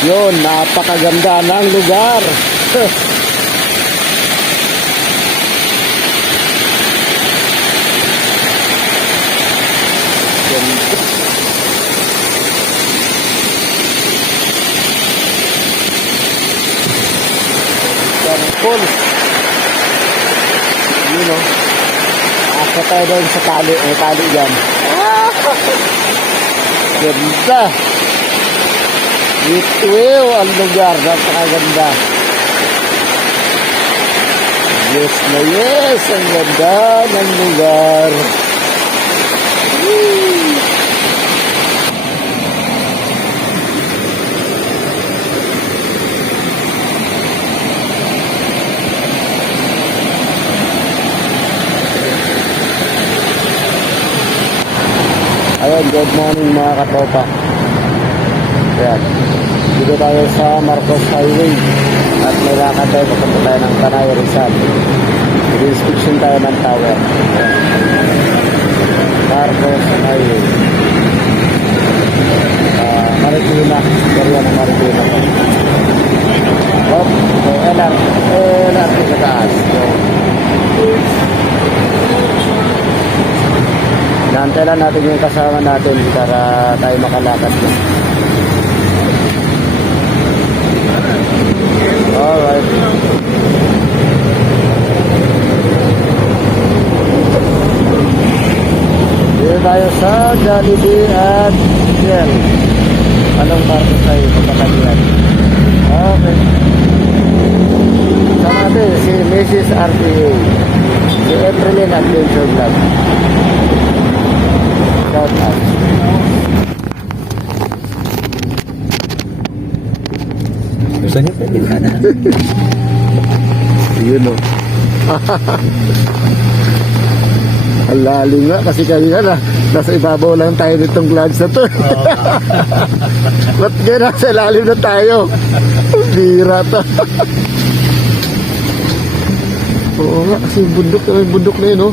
Yun, napakaganda ng lugar. Cool. Yun o. Asa tayo doon sa tali. May tali dyan. Ganda. Bituew ang lugar. Napakaganda. Yes na yes. Ang ganda ng lugar. Woo! Ayun, good morning mga katropa. Ayan, dito tayo sa Marcos Highway at may lakad tayo, papunta tayo ng Tanay Rizal. Inspection tayo ng tower. Ayan. Marcos Highway, Marikina, area ng Marikina. LRT sa taas. Naantay lang natin yung kasama natin para tayo makalakad na. Alright. Dito tayo sa Jollibee at Shell. Anong party tayo papakalian? Okay. Sama natin si Mrs. RTA, si Evelyn Adventure Vlog. Shout out. Gusto niyo pwede ka na. Yun o. Ang lalim nga kasi kanina na nasa ibabaw lang tayo nitong vlogs na to. Ba't gano'n nasa lalim na tayo? Bira to. Oo nga kasi bundok na yun o.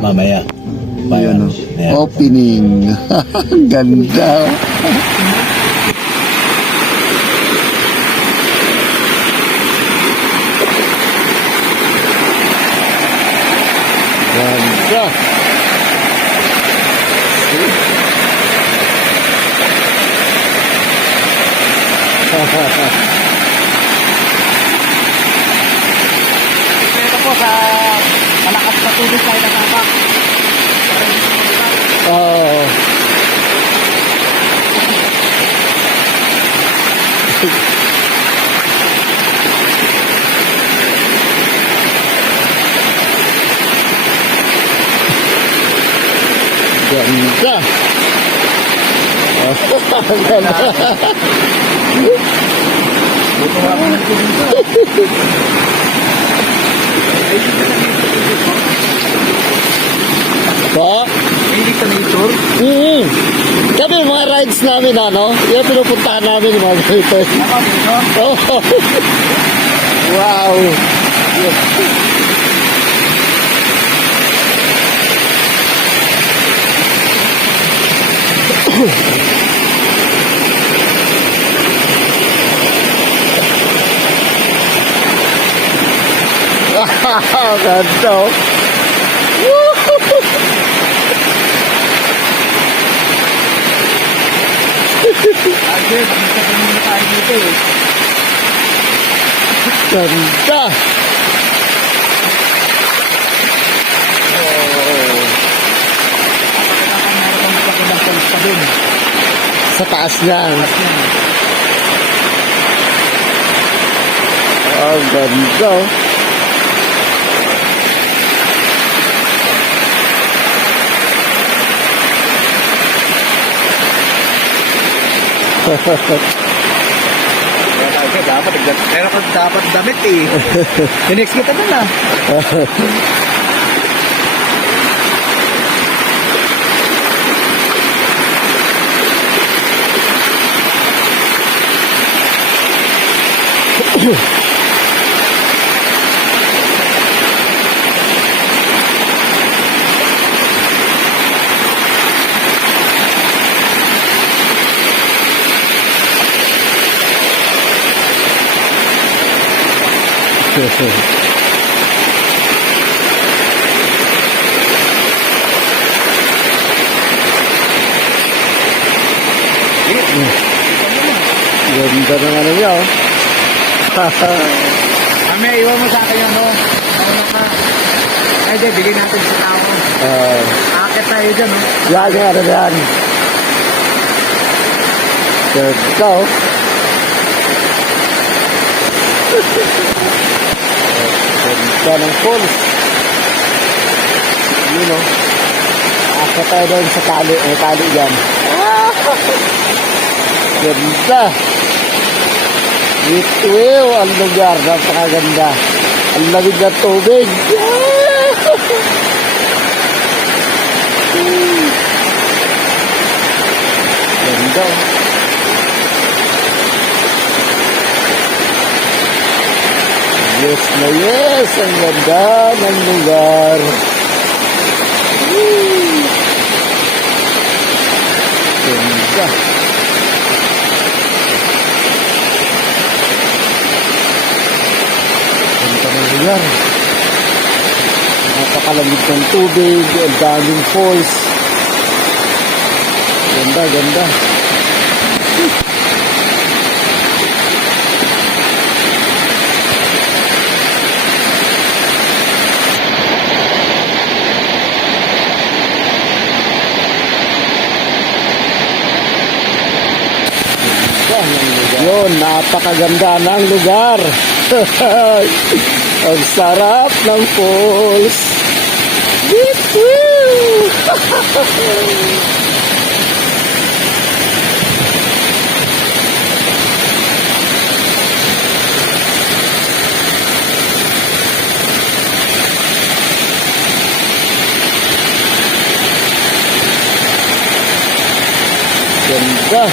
Mamaya. Ayan, Ayan. opening. Ganda. Ganda. Ito po sa malakas na tubig tayo natapak. Oo. Ganda. Ganda. Buto nga po nagpudin ko. Po? Hindi sa nature. Kami mga rides namin yung pinupuntahan namin yung mga ganito. Oh. Wow. Ganda. Kasi, pag-isapin muna tayo dito eh. Ganda. Sa taas niyan. Oh, ganda. Pero kung dapat damit eh. Tinex kita na na. Ganda ng ano niya, oh. Kami, iwan mo sa akin yung ano. Ano ka? Ay, di, bigyan natin sa tao. Akit tayo dyan, oh. Yan, yan, yan. Ganda, oh. Ganda ng falls. Yun, oh. Akit tayo doon sa tali. May tali dyan. Ganda. Bituin, ang lugar. Napakaganda. Ang lamig na tubig. Ganda. Yes na yes. Ang ganda ng lugar. Ganda. Ganda ng lugar. Napakalamig ng tubig. Ang daming falls. Ganda, ganda. Yun, napakaganda ng lugar. Ang sarap ng falls. Woo! Ganda.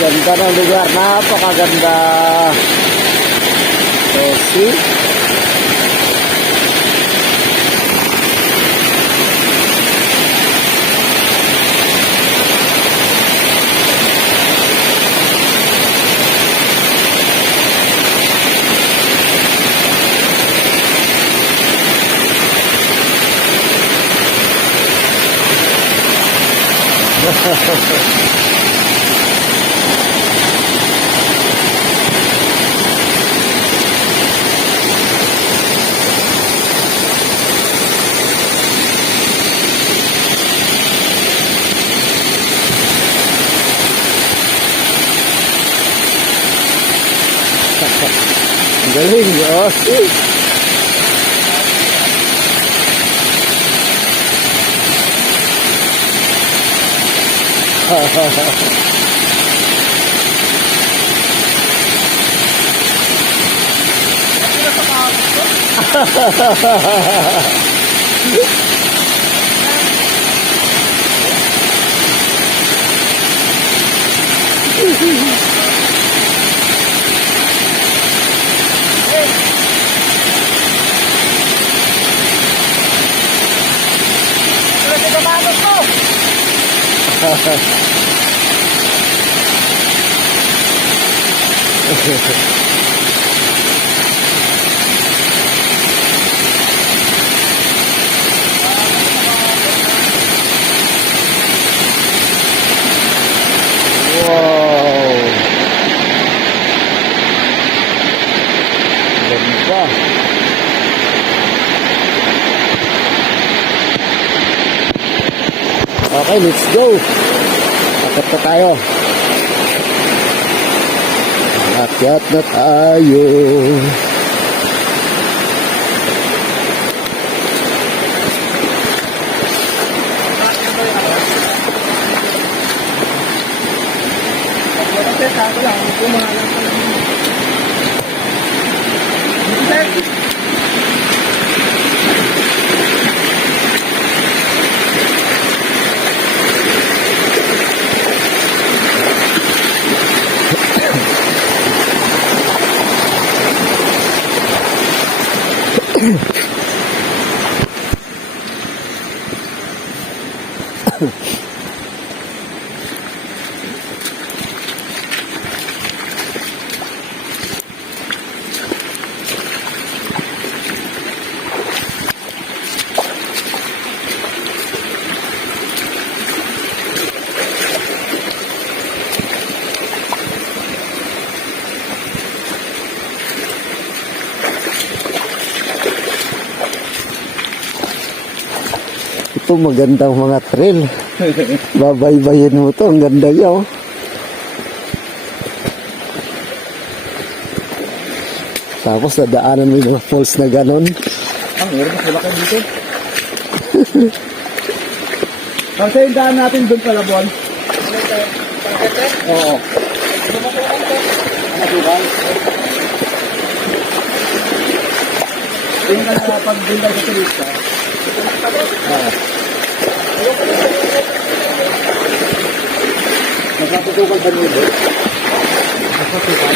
Ganda ng lugar, napakaganda. So, see? Galing, oh, see? Wow. Ganda. Okay, let's go. Akit na tayo. Akyat na tayo. Ito magandang mga trail. Babaybayin mo to. Ang ganda niya, oh. Tapos nadaanan mo yung mga falls na ganon. Ang hirap na sila dito. Kasi yung daan natin doon pala, Bon. Oo. Ano ba? Yung pag-build sa turista. Nagpaputukal ba nyo doon? Nagpaputukal?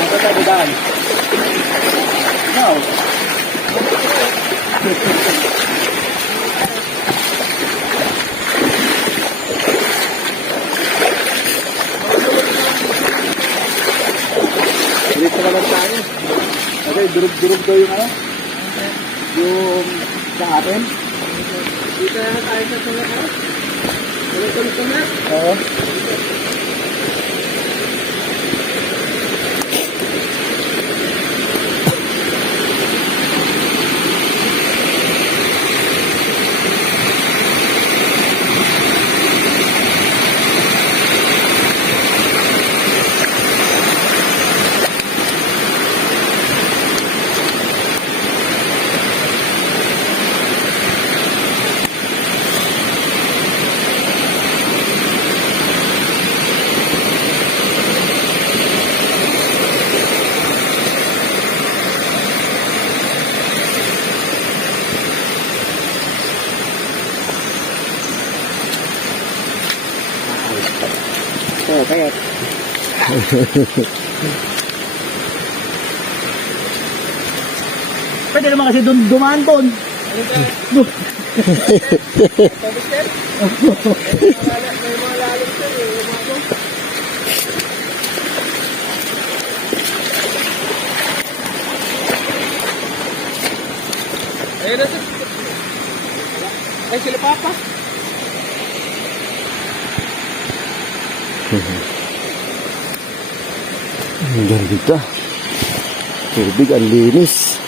Nagpaputukal? No. Dito naman tayo. Okay, durug-durug daw yung ano? Yung sa atin. Dito na tayo sa tulad ko. Tulad ko na? Oo. Oo, kaya. Pwede naman kasi doon dumaan doon. Ay, sila papa. Ang ganda. Tubig, ang linis.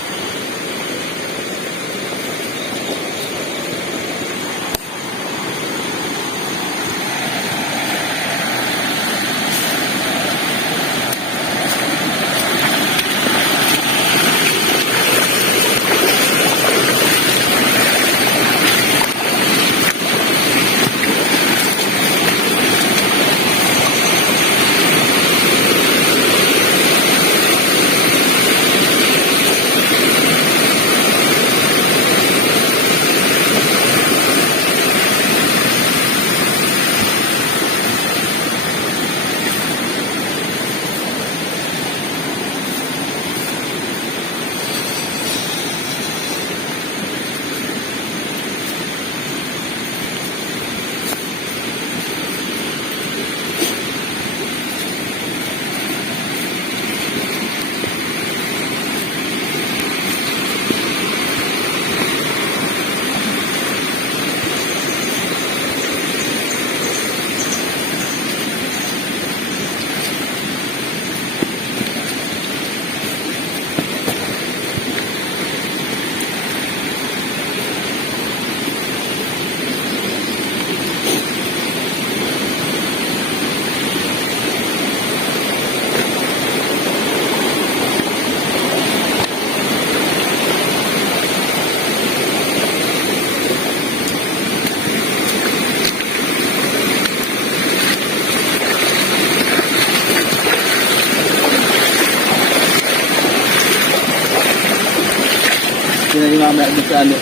Sinabi mamaya doon sa ano.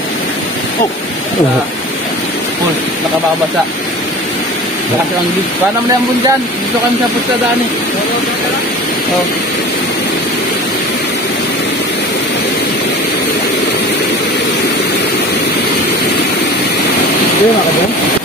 Oh! Nakababasa. Kasi ang lift. Paano naman yung bundan? Dito kami sa pusadaan eh. Oh. Ayun, ako dyan.